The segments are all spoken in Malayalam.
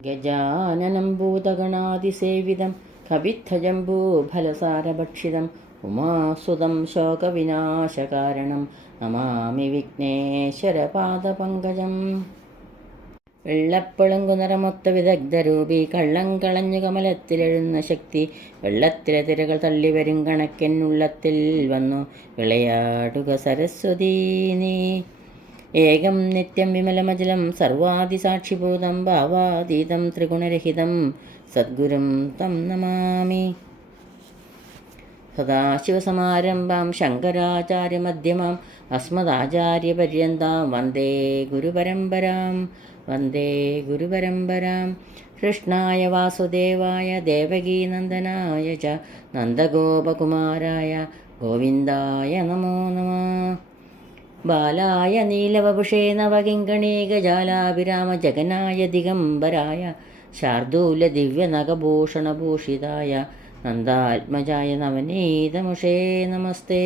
ഗജാനനം ഭൂതഗണാതിസേവിതം കവിത്ഥജംബൂഫലസാരഭക്ഷിതം ഉമാസുതം ശോകവിനാശകാരണം നമാമി വിഘ്നേശ്വരപാദപങ്കജം. വെള്ളപ്പളുങ്കു നിറമൊത്ത വിദഗ്ധരൂപി കള്ളം കളഞ്ഞു കമലത്തിലെഴുന്ന ശക്തി വെള്ളത്തിലെ തിരകൾ തള്ളിവരും കണക്കെന്നുള്ളത്തിൽ വന്നു വിളയാടുക സരസ്വതീ നീ. ഏകം നിത്യം വിമലമജലം സർവാദിസാക്ഷിഭൂതം ഭാവാതീതം ത്രിഗുണരഹിതം സദ്ഗുരും തം നമാമി. സദാശിവസമാരംഭാം ശങ്കരാചാര്യമധ്യമാം അസ്മദാചാര്യപര്യന്താം വന്ദേ ഗുരുപരമ്പരാം. കൃഷ്ണായ വാസുദേവായ ദേവകീനന്ദനായ ച നന്ദഗോപകുമാരായ ഗോവിന്ദായ നമോ നമഃ. ബാലായ നീലവപുഷേ നവകിങ്കണീകജാലാഭിരാമ ജഗനായ ദിഗംബരായ ശാർദൂല ദിവ്യനഖഭൂഷണഭൂഷിതായ നന്ദാത്മജായ നവനീതമുഷേ നമസ്തേ.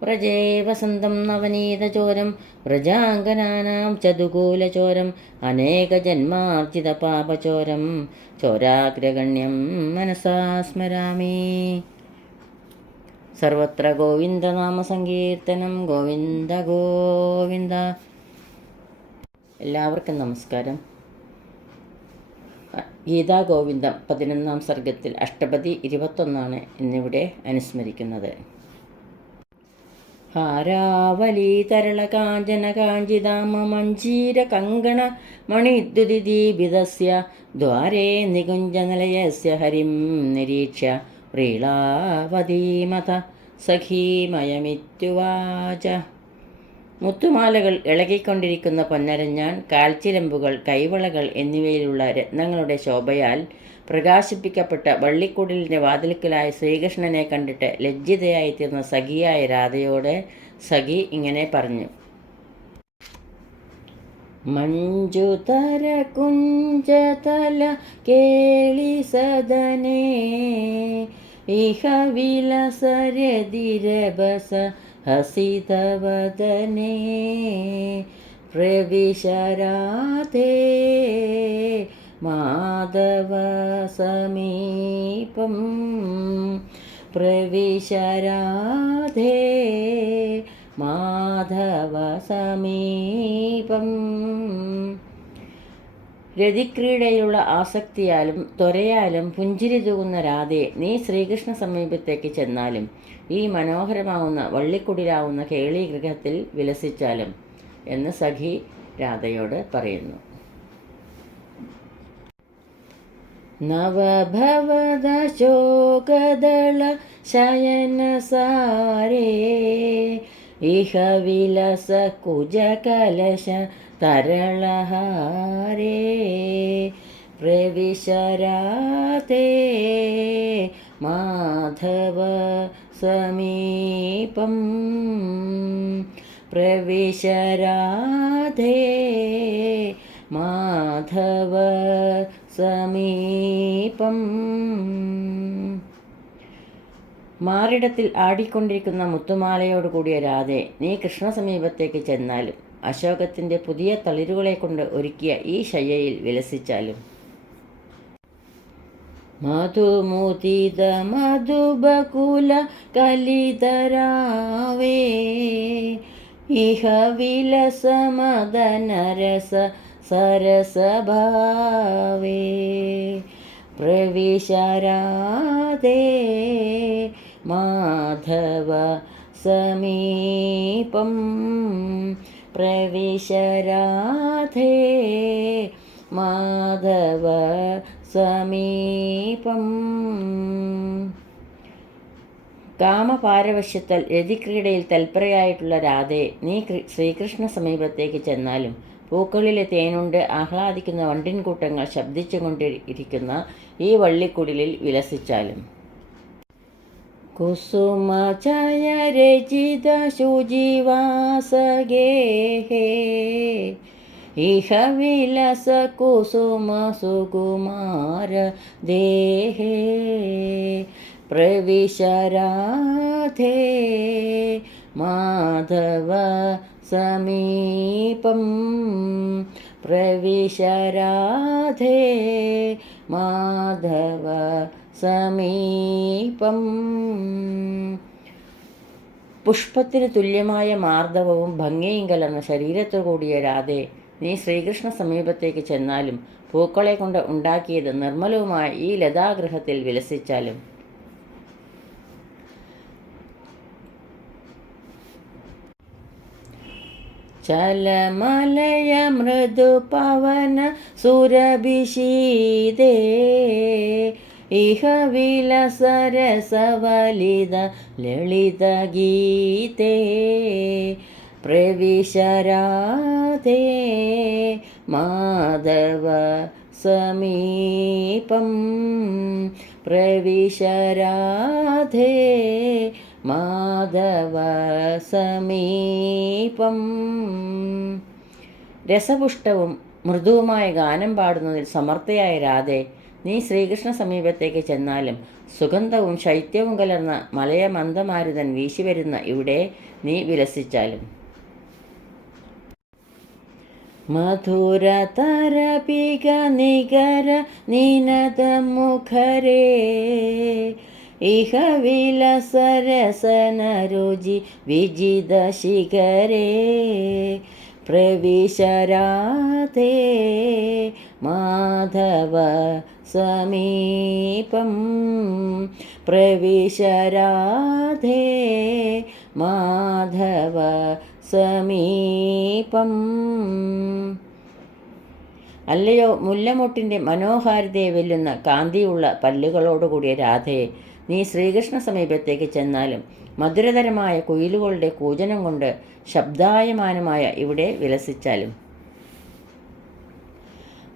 വ്രജേ വസന്തം നവനീതചോരം വ്രജാംഗനാനാം ചതുകൂലചോരം അനേകജന്മാർജിതപാപചോരം ചോരാഗ്രഗണ്യം മനസാ സ്മരാമി. സർവത്ര ഗോവിന്ദനാമസങ്കീർത്തനം. ഗോവിന്ദ ഗോവിന്ദ. എല്ലാവർക്കും നമസ്കാരം. ഗീതാഗോവിന്ദം 11-ാം സർഗത്തിൽ അഷ്ടപതി 21 എന്നിവിടെ അനുസ്മരിക്കുന്നത്. ഹാരാവലീ തരള കാഞ്ചന കാഞ്ചിതാമ മഞ്ജീര കങ്കണ മണിദ്യുതിദീപിതസ്യ ദ്വാരേ നികുഞ്ജനിലയസ്യ ഹരിം നിരീക്ഷ്യ വ്രീളാവതീമത സഖീമയമിത്യുവാച. മുത്തുമാലകൾ ഇളകിക്കൊണ്ടിരിക്കുന്ന പൊന്നരഞ്ഞാൻ, കാൽച്ചിലമ്പുകൾ, കൈവളകൾ എന്നിവയിലുള്ള രത്നങ്ങളുടെ ശോഭയാൽ പ്രകാശിപ്പിക്കപ്പെട്ട വള്ളിക്കുടലിൻ്റെ വാതിൽക്കലായ ശ്രീകൃഷ്ണനെ കണ്ടിട്ട് ലജ്ജിതയായിത്തീർന്ന സഖിയായ രാധയോട് സഖി ഇങ്ങനെ പറഞ്ഞു. മഞ്ജുതര കുഞ്ചതല കേളി സദനേ ഇഹ വിലസരതിരബസ ഹസിതവദനേ പ്രവിശരാധേ മാധവ സമീപം പ്രവിശരാധേ മാധവ സമീപം. രതിക്രീഡയിലുള്ള ആസക്തിയാലും ത്വരയാലും പുഞ്ചിരി തൂകുന്ന രാധേ, നീ ശ്രീകൃഷ്ണ സമീപത്തേക്ക് ചെന്നാലും ഈ മനോഹരമാവുന്ന വള്ളിക്കുടിലാവുന്ന കേളീഗൃഹത്തിൽ വിലസിച്ചാലും എന്ന് സഖി രാധയോട് പറയുന്നു. നവഭവദശോകദള ശയനസാരേ ഇഹ വിലസ കുജകലശ തരളഹാരേ പ്രവിശരാധേ മാധവ സമീപം പ്രവിശരാധേ മാധവ സമീപം. മാറിടത്തിൽ ആടിക്കൊണ്ടിരിക്കുന്ന മുത്തുമാലയോട് കൂടിയ രാധേ, നീ കൃഷ്ണ സമീപത്തേക്ക് ചെന്നാലും അശോകത്തിൻ്റെ പുതിയ തളിരുകളെ കൊണ്ട് ഒരുക്കിയ ഈ ശയ്യയിൽ വിലസിച്ചാലും മധുമുദിത മധുബകുല കലിതരാവേ ഇഹ വിലസ മദനരസ സരസഭാവേ പ്രവിശരാധേ മാധവ സമീപം പ്രവിശരാധേ മാധവ സമീപം. കാമപാരവശ്യത്താൽ രതിക്രീഡയിൽ തൽപരയായിട്ടുള്ള രാധേ, നീ ശ്രീകൃഷ്ണ സമീപത്തേക്ക് ചെന്നാലും പൂക്കളിലെ തേനുണ്ട് ആഹ്ലാദിക്കുന്ന വണ്ടിൻകൂട്ടങ്ങൾ ശബ്ദിച്ചുകൊണ്ടിരിക്കുന്ന ഈ വള്ളിക്കുടിലിൽ വിലസിച്ചാലും കുസുമചയരചിത ശുചിവാസഗേഹേ ഇഹ വിലസ കുസുമ സുകുമാര ദേഹേ പ്രവിശരാധേ മാധവ സമീപം പ്രവിശ രാധേ മാധവ സമീപം. പുഷ്പത്തിന് തുല്യമായ മാർദ്ദവവും ഭംഗിയും കലർന്ന ശരീരത്തോടു കൂടിയ രാധേ, നീ ശ്രീകൃഷ്ണ സമീപത്തേക്ക് ചെന്നാലും പൂക്കളെ കൊണ്ട് ഉണ്ടാക്കിയത് നിർമ്മലവുമായ ഈ ലതാഗൃഹത്തിൽ വിലസിച്ചാലും ചലമലയ മൃദു പവന സുരഭിഷീദേ ഇഹ വിലസരസവലിത ലളിത ഗീതേ പ്രവിശ രാധേ മാധവ സമീപം. പ്രവിശ രാധേ മാധവ സമീപം. രസപുഷ്ടവും മൃദുവുമായ ഗാനം പാടുന്നതിൽ സമർത്ഥയായ രാധേ, നീ ശ്രീകൃഷ്ണ സമീപത്തേക്ക് ചെന്നാലും സുഗന്ധവും ശൈത്യവും കലർന്ന മലയ മന്ദമാരുതൻ വീശിവരുന്ന ഇവിടെ നീ വിലസിച്ചാലും മധുരതരപിക നികര നിനദമുഖരേ ഇഹ വിലസരസനരുചി വിജിത ശിഖരേ പ്രവിശ രാധേ മാധവ സമീപം. പ്രവിശ രാധേ മാധവ സമീപം. അല്ലയോ മുല്ലമൊട്ടിൻ്റെ മനോഹാരിതയെ വെല്ലുന്ന കാന്തിയുള്ള പല്ലുകളോടുകൂടിയ രാധയെ, നീ ശ്രീകൃഷ്ണ സമീപത്തേക്ക് ചെന്നാലും മധുരതരമായ കുയിലുകളുടെ കൂജനം കൊണ്ട് ശബ്ദായമാനമായ ഇവിടെ വിലസിച്ചാലും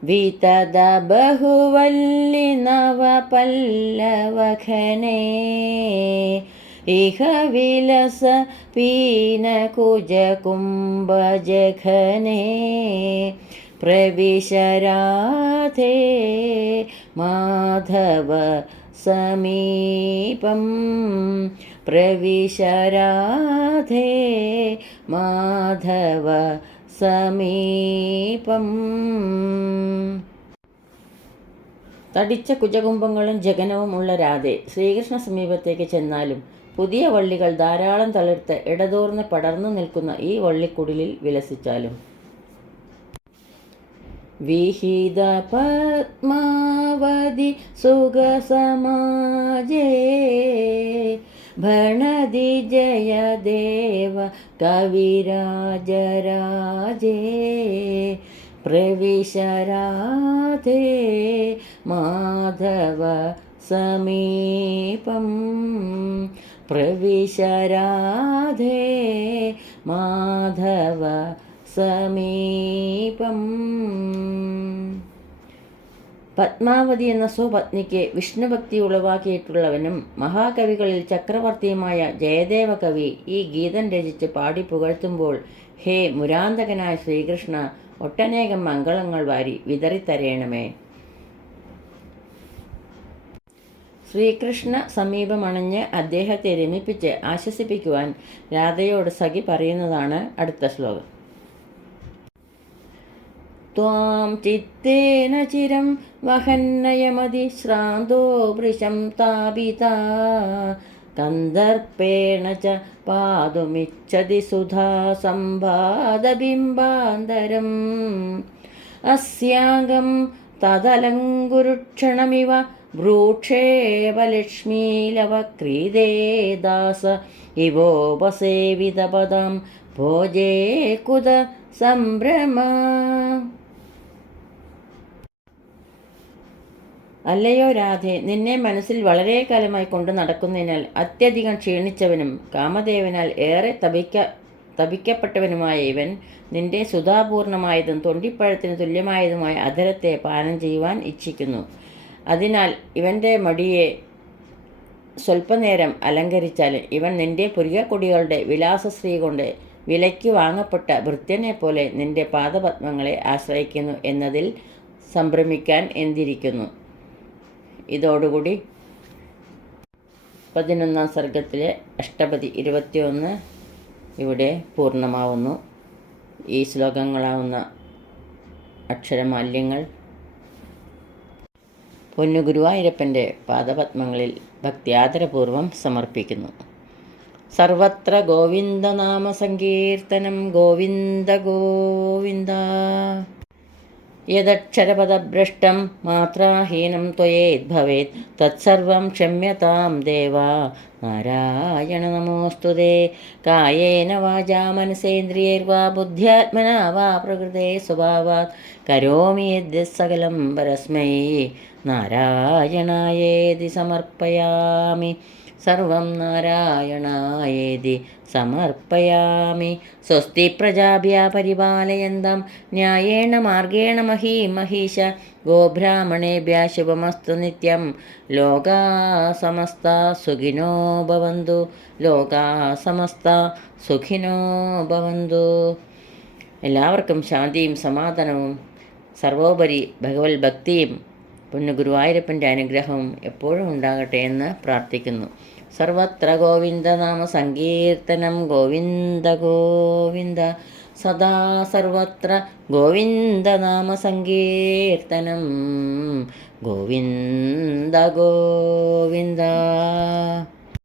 വിതദ ബഹുവല്ലി നവ പല്ലവഖനേ ഇഹ വിലസ പീനകുജ കുംഭജഘനേ പ്രവിശ രാധേ മാധവ സമീപം. പ്രവിശ രാധേ മാധവ സമീപം. തടിച്ച കുജകുംഭങ്ങളും ജഗനവും ഉള്ള രാധേ, ശ്രീകൃഷ്ണ സമീപത്തേക്ക് ചെന്നാലും പുതിയ വള്ളികൾ ധാരാളം തളിർത്ത് ഇടതൂർന്ന് പടർന്നു നിൽക്കുന്ന ഈ വള്ളിക്കുടിലിൽ വിലസിച്ചാലും വിഹിത പത്മാവതി സുഖസമാജേ ഭണതി ജയദേവ കവിരാജരാജേ പ്രവിശ രാധേ മാധവ സമീപം. പ്രവിശ രാധേ മാധവ സമീപം. പത്മാവതി എന്ന സ്വപത്നിക്ക് വിഷ്ണുഭക്തി ഉളവാക്കിയിട്ടുള്ളവനും മഹാകവികളിൽ ചക്രവർത്തിയുമായ ജയദേവ കവി ഈ ഗീതം രചിച്ച് പാടി പുകഴ്ത്തുമ്പോൾ, ഹേ മുരാന്തകനായ ശ്രീകൃഷ്ണ, ഒട്ടനേകം മംഗളങ്ങൾ വാരി വിതറിത്തരേണമേ. ശ്രീകൃഷ്ണ സമീപമണഞ്ഞ് അദ്ദേഹത്തെ രമിപ്പിച്ച് ആശ്വസിപ്പിക്കുവാൻ രാധയോട് സഖി പറയുന്നതാണ് അടുത്ത ശ്ലോകം. ത്വാം ചിത്തേന ചിരം വഹന്നയമതി ശ്രാന്തോ വൃശം താപിതാ കന്ദർപ്പേണ ച പാതുമിച്ഛതി സുധാ സംഭാദബിംബാന്തരം അസ്യാംഗം തദലങ്കുരുക്ഷണമിവ ഭ്രൂക്ഷേപലക്ഷ്മീലവക്രീതേ ദാസ ഇവോപസേവിതപദം ഭോജേ കുത സംഭ്രമ. അല്ലയോ രാധേ, നിന്നെ മനസ്സിൽ വളരെ കാലമായി കൊണ്ടു നടക്കുന്നതിനാൽ അത്യധികം ക്ഷീണിച്ചവനും കാമദേവനാൽ ഏറെ തപിക്കപ്പെട്ടവനുമായ ഇവൻ നിന്റെ സുധാപൂർണമായതും തൊണ്ടിപ്പഴത്തിന് തുല്യമായതുമായ അധരത്തെ പാനം ചെയ്യുവാൻ ഇച്ഛിക്കുന്നു. അതിനാൽ ഇവൻ്റെ മടിയെ സ്വല്പനേരം അലങ്കരിച്ചാൽ ഇവൻ നിന്റെ പുരികക്കൊടികളുടെ വിലാസശ്രീ കൊണ്ട് വിലയ്ക്ക് വാങ്ങപ്പെട്ട ഭൃത്യനെ പോലെ നിന്റെ പാദപത്മങ്ങളെ ആശ്രയിക്കുന്നു എന്നതിൽ സംഭ്രമിക്കാൻ എന്തിരിക്കുന്നു. ഇതോടുകൂടി 11-ാം സർഗത്തിലെ അഷ്ടപതി 21 ഇവിടെ പൂർണ്ണമാവുന്നു. ഈ ശ്ലോകങ്ങളാവുന്ന അക്ഷരമാല്യങ്ങൾ പൊന്നു ഗുരുവായൂരപ്പൻ്റെ പാദപത്മങ്ങളിൽ ഭക്ത്യാദരപൂർവം സമർപ്പിക്കുന്നു. സർവത്ര ഗോവിന്ദനാമ സങ്കീർത്തനം ഗോവിന്ദ ഗോവിന്ദ. യദക്ഷരപദഭ്രഷ്ടം മാത്രാഹീനം ത്വയേദ്ഭവേത് തത്സർവം ക്ഷമ്യതാം ദേവാ നാരായണ നമോസ്തുതേ. കായേന വാചാ മനസേന്ദ്രിയൈർവാ ബുദ്ധ്യാത്മനാ വാ പ്രകൃതേ സ്വഭാവാത് കരോമി യദ്യത് സകലം പരസ്മൈ നാരായണായേതി സമർപ്പയാമി. സർവം നാരായണായേതി സമർപ്പയാമി. സ്വസ്തി പ്രജാഭ്യാ പരിപാലയന്തം ന്യായേണ മാർഗേണ മഹീമഹീശ ഗോബ്രാഹ്മണേഭ്യः ശുഭമസ്തു നിത്യം. ലോകാ സമസ്താ സുഖിനോ ഭവന്തു. ലോകാ സമസ്താ സുഖിനോ ഭവന്തു. എല്ലാവർക്കും ശാന്തിയും സമാധാനവും സർവോപരി ഭഗവത് ഭക്തിയും പൊന്നു ഗുരുവായൂരപ്പൻ്റെ അനുഗ്രഹവും എപ്പോഴും ഉണ്ടാകട്ടെ എന്ന് പ്രാർത്ഥിക്കുന്നു. സർവത്ര ഗോവിന്ദനാമ സങ്കീർത്തനം ഗോവിന്ദ ഗോവിന്ദ. സദാ സർവത്ര ഗോവിന്ദനാമ സങ്കീർത്തനം ഗോവിന്ദ ഗോവിന്ദ.